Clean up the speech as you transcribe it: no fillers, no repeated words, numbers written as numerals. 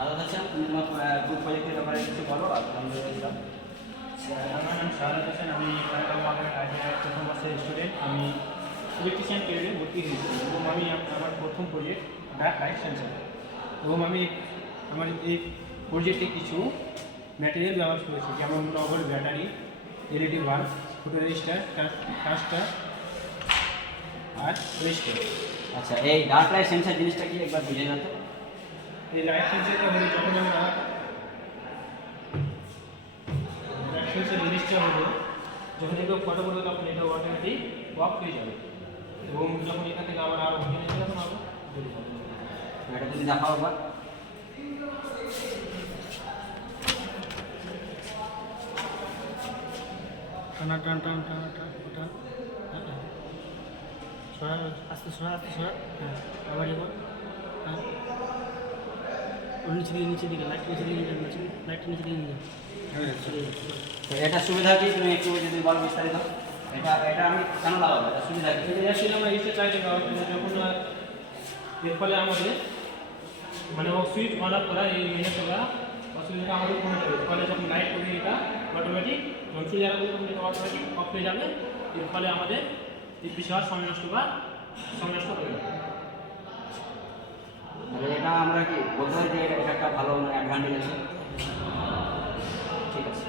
আলাদা আছে তুমি তোমার গ্রুপ প্রজেক্টের ব্যাপারে কিছু বলো আর আমি দিলাম। আমার নাম শাহাদ হোসেন, আমি প্রথম বর্ষের স্টুডেন্ট। আমি ইলেকট্রিশিয়ান কেরিয়ারে ভর্তি হয়েছি এবং আমি আমার প্রথম প্রজেক্ট ডাক লাইট সেন্সার, এবং আমি আমার এই প্রজেক্টে কিছু ম্যাটেরিয়াল ব্যবহার করেছি, যেমন নগর battery, LED bulb, photo resistor, transistor আর রেজিস্টার। আচ্ছা, এই ডার্ক লাইট সেন্সার জিনিসটা কি একবার বুঝে দাও তো। এই লাইট সেন্সারটা হলো যখন আমরা লাইট সেন্সার জিনিসটা হলো যখন এগুলো ফটো করবে তখন এটা অটোমেটিক অফ হয়ে যাবে, এবং যখন এখান থেকে আবার আরও ওখানে যাবে তখন আবার জ্বলে যাবে। এটা যদি দেখাও একবার। টানা টান টান টানা টান টান, সরা আস্তে সরা আস্তে সরা, হ্যাঁ আবার এবার, হ্যাঁ ওর নিচে দিকে লাইট নিচে দিকে লাইটটা নিচে দিকে নিয়ে তো এটা সুবিধা কি তুমি একটু যদি বল বিস্তারিত। এটা এটা আমি কেন লাগাবো, এটা সুবিধা কি? এটা আসলে আমরা ইসে চাইতে পারবো যখন এর ফলে আমাদের মানে ও সুইচ অন অফ করা এই মেনে করা অসুবিধাটা আমাদের কমে যাবে। ফলে যখন লাইট করবে এটা অটোমেটিক যখন সুইচ জ্বালাবে তখন এটা অটোমেটিক অফ হয়ে যাবে। এর ফলে আমাদের এই বিশাল সময় নষ্ট হবে না। তাহলে এটা আমরা কি বলতে পারি যে এটা একটা ভালো অ্যাডভান্টেজ আছে। ঠিক আছে।